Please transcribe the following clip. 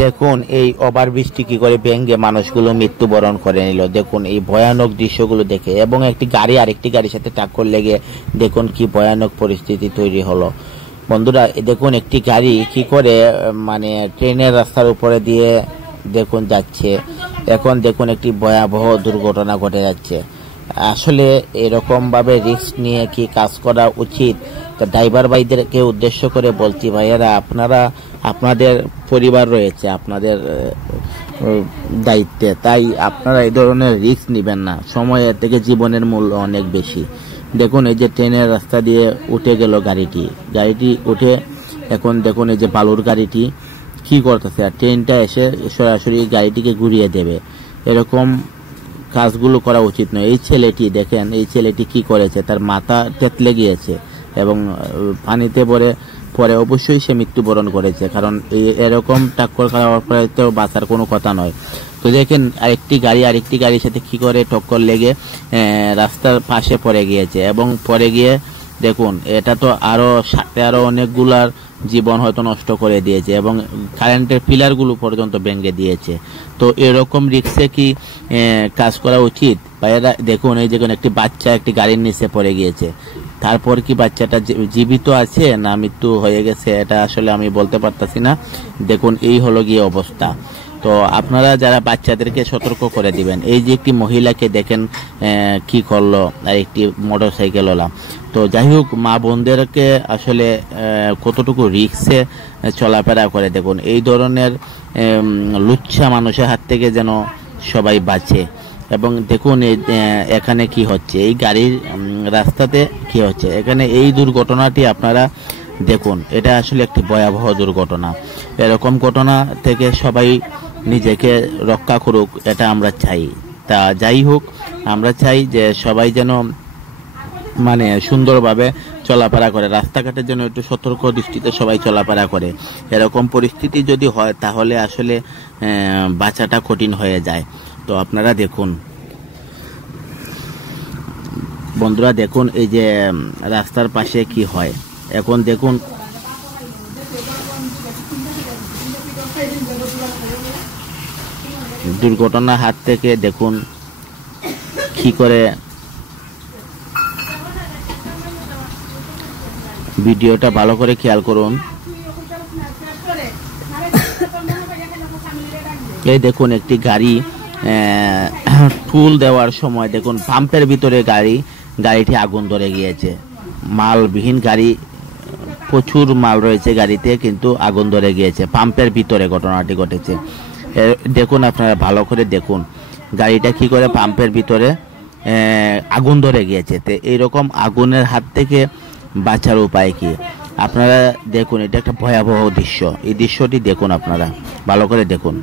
দেখুন এই ওভারব্রিজটি কি করে ভেঙে মানুষগুলো মৃত্যুবরণ করে নিল। দেখুন এই ভয়ানক দৃশ্যগুলো দেখে, এবং একটি গাড়ি আরেকটি গাড়ির সাথে টাক্কর লেগে দেখুন কি ভয়ানক পরিস্থিতি তৈরি হলো। বন্ধুরা দেখুন একটি গাড়ি কি করে মানে ট্রেনের রাস্তার উপরে দিয়ে দেখুন যাচ্ছে। এখন দেখুন একটি ভয়াবহ দুর্ঘটনা ঘটে যাচ্ছে। আসলে এরকম ভাবে রিস্ক নিয়ে কি কাজ করা উচিত? তো ড্রাইভার ভাইদেরকে উদ্দেশ্য করে বলছি, ভাইয়েরা আপনারা আপনাদের পরিবার রয়েছে, আপনাদের দায়িত্বে, তাই আপনারা এই ধরনের রিস্ক নেবেন না। সময়ের থেকে জীবনের মূল্য অনেক বেশি। দেখুন এই যে ট্রেনের রাস্তা দিয়ে উঠে গেল গাড়িটি উঠে, এখন দেখুন এই যে বালুর গাড়িটি কি করতেছে, আর ট্রেনটা এসে সরাসরি গাড়িটিকে ঘুরিয়ে দেবে। এরকম কাজগুলো করা উচিত নয়। এই ছেলেটি দেখেন, এই ছেলেটি কি করেছে, তার মাথা তেতলে গিয়েছে এবং পানিতে পরে অবশ্যই সে মৃত্যুবরণ করেছে, কারণ এরকম টাক্কর খাওয়ার পরে তো বাঁচার কোনো কথা নয়। তো দেখেন আরেকটি গাড়ির সাথে কি করে টক্কর লেগে রাস্তার পাশে পড়ে গিয়েছে, এবং পড়ে গিয়ে দেখুন এটা তো সাথে আরো অনেকগুলার জীবন হয়তো নষ্ট করে দিয়েছে, এবং কারেন্টের পিলারগুলো পর্যন্ত ভেঙে দিয়েছে। তো এরকম রিক্সে কি কাজ করা উচিত? ভাইয়েরা দেখুন এই যে একটি বাচ্চা একটি গাড়ির নিচে পড়ে গিয়েছে, তারপর কি বাচ্চাটা জীবিত আছে না মৃত্যু হয়ে গেছে এটা আসলে আমি বলতে পারতাছি না। দেখুন এই হলো গিয়ে অবস্থা। তো আপনারা যারা বাচ্চাদেরকে সতর্ক করে দিবেন। এই যে একটি মহিলাকে দেখেন কি করলো, আর একটি মোটরসাইকেলওয়ালা। তো যাই হোক, মা বোনদেরকে আসলে কতটুকু রিক্সে চলাফেরা করে দেখুন। এই ধরনের লুচ্ছা মানুষের হাত থেকে যেন সবাই বাঁচে। এবং দেখুন এখানে কি হচ্ছে, এই গাড়ির রাস্তাতে কি হচ্ছে, এখানে এই দুর্ঘটনাটি আপনারা দেখুন। এটা আসলে একটি ভয়াবহ দুর্ঘটনা। এরকম ঘটনা থেকে সবাই নিজেকে রক্ষা করুক, এটা আমরা চাই। তা যাই হোক, আমরা চাই যে সবাই যেন মানে সুন্দরভাবে চলাফেরা করে, রাস্তাঘাটের জন্য একটু সতর্ক দৃষ্টিতে সবাই চলাফেরা করে। এরকম পরিস্থিতি যদি হয় তাহলে আসলে বাঁচাটা কঠিন হয়ে যায়। তো আপনারা দেখুন বন্ধুরা, দেখুন এই যে রাস্তার পাশে কি হয়। এখন দেখুন দুর্ঘটনার হাত থেকে দেখুন কি করে। ভিডিওটা ভালো করে খেয়াল করুন। এই দেখুন একটি গাড়ি টুল দেওয়ার সময় দেখুন পাম্পের ভিতরে গাড়িটি আগুন ধরে গিয়েছে। মালবিহীন গাড়ি, প্রচুর মাল রয়েছে গাড়িতে, কিন্তু আগুন ধরে গিয়েছে পাম্পের ভিতরে। ঘটনাটি ঘটেছে দেখুন, আপনারা ভালো করে দেখুন গাড়িটা কি করে পাম্পের ভিতরে আগুন ধরে গিয়েছে। তো এইরকম আগুনের হাত থেকে বাঁচার উপায় কি আপনারা দেখুন। এটা একটা ভয়াবহ দৃশ্য। এই দৃশ্যটি দেখুন, আপনারা ভালো করে দেখুন।